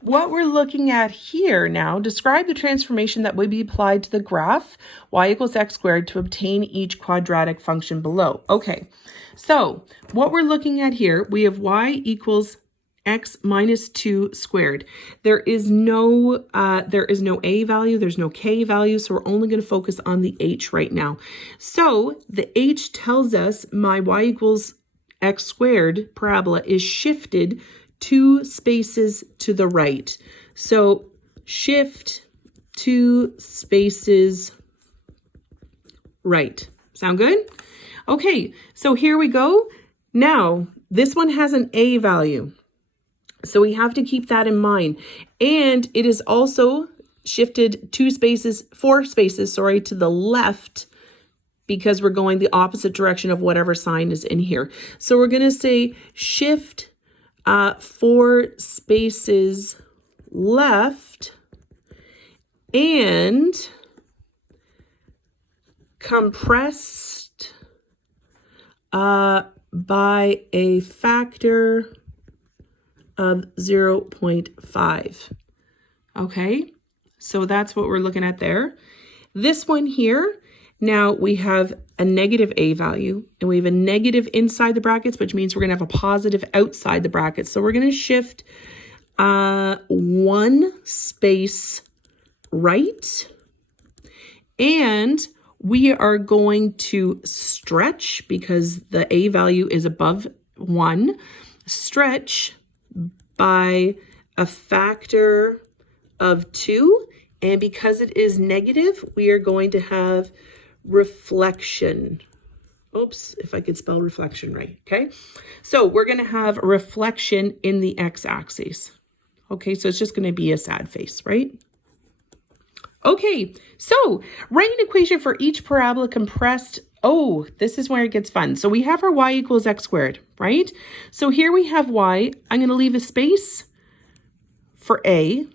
What we're looking at here now, describe the transformation that would be applied to the graph y equals x squared to obtain each quadratic function below. Okay, so what we're looking at here, we have y equals x minus 2 squared. There is no a value, there's no k value, so we're only going to focus on the h right now. So the h tells us my y equals x squared parabola is shifted 2 spaces to the right. So shift 2 spaces right. Sound good? Okay, so here we go. Now, this one has an a value. So we have to keep that in mind. And it is also shifted 4 spaces, to the left, because we're going the opposite direction of whatever sign is in here. So we're going to say shift 4 spaces left and compressed by a factor of 0.5. Okay, so that's what we're looking at there. This one here, now we have a negative a value and we have a negative inside the brackets, which means we're going to have a positive outside the brackets. So we're going to shift 1 space right, and we are going to stretch, because the a value is above 1, stretch by a factor of 2, and because it is negative, we are going to have reflection. Oops, if I could spell reflection right, okay? So we're going to have reflection in the x-axis. Okay, so it's just going to be a sad face, right? Okay, so write an equation for each parabola compressed. Oh, this is where it gets fun. So we have our y equals x squared, right? So here we have y. I'm going to leave a space for a.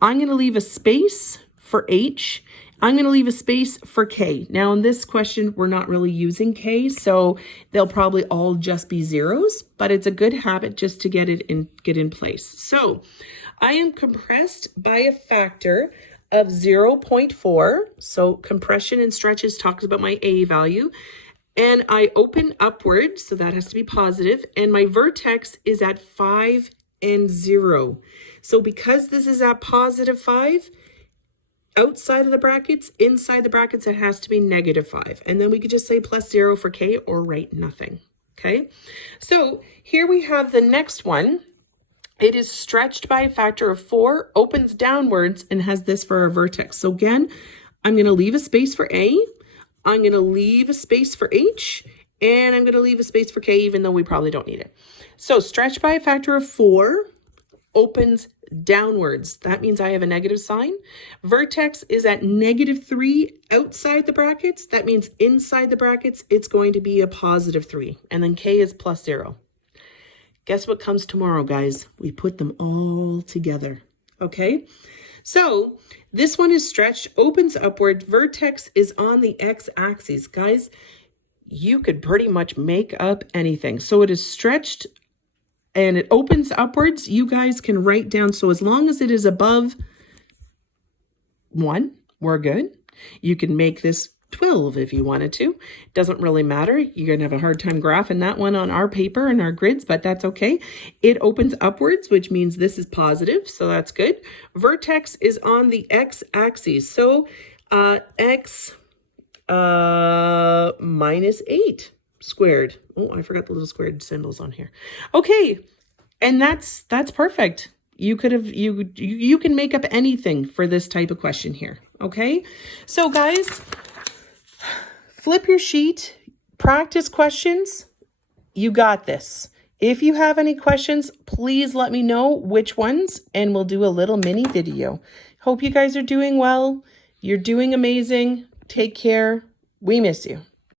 I'm going to leave a space for h. I'm going to leave a space for k. Now in this question, we're not really using k, so they'll probably all just be zeros, but it's a good habit just to get in place. So I am compressed by a factor of 0.4. So compression and stretches talks about my a value. And I open upward, so that has to be positive, and my vertex is at 5 and 0. So because this is at positive 5, outside of the brackets, inside the brackets, it has to be negative 5. And then we could just say plus 0 for k or write nothing. Okay, so here we have the next one. It is stretched by a factor of 4, opens downwards, and has this for our vertex. So again, I'm going to leave a space for a, I'm going to leave a space for h, and I'm going to leave a space for k, even though we probably don't need it. So stretched by a factor of 4, opens downwards. That means I have a negative sign. Vertex is at negative 3 outside the brackets. That means inside the brackets, it's going to be a positive 3. And then k is plus 0. Guess what comes tomorrow, guys? We put them all together. Okay? So this one is stretched, opens upward. Vertex is on the x-axis. Guys, you could pretty much make up anything. So it is stretched and it opens upwards. You guys can write down, so as long as it is above 1, we're good. You can make this 12 if you wanted to. Doesn't really matter. You're going to have a hard time graphing that one on our paper and our grids, but that's okay. It opens upwards, which means this is positive, so that's good. Vertex is on the x-axis, so x minus 8 squared. Oh, I forgot the little squared symbols on here. Okay, and that's perfect. You can make up anything for this type of question here. Okay, so guys, flip your sheet, practice questions. You got this. If you have any questions, please let me know which ones, and we'll do a little mini video. Hope you guys are doing well. You're doing amazing. Take care. We miss you.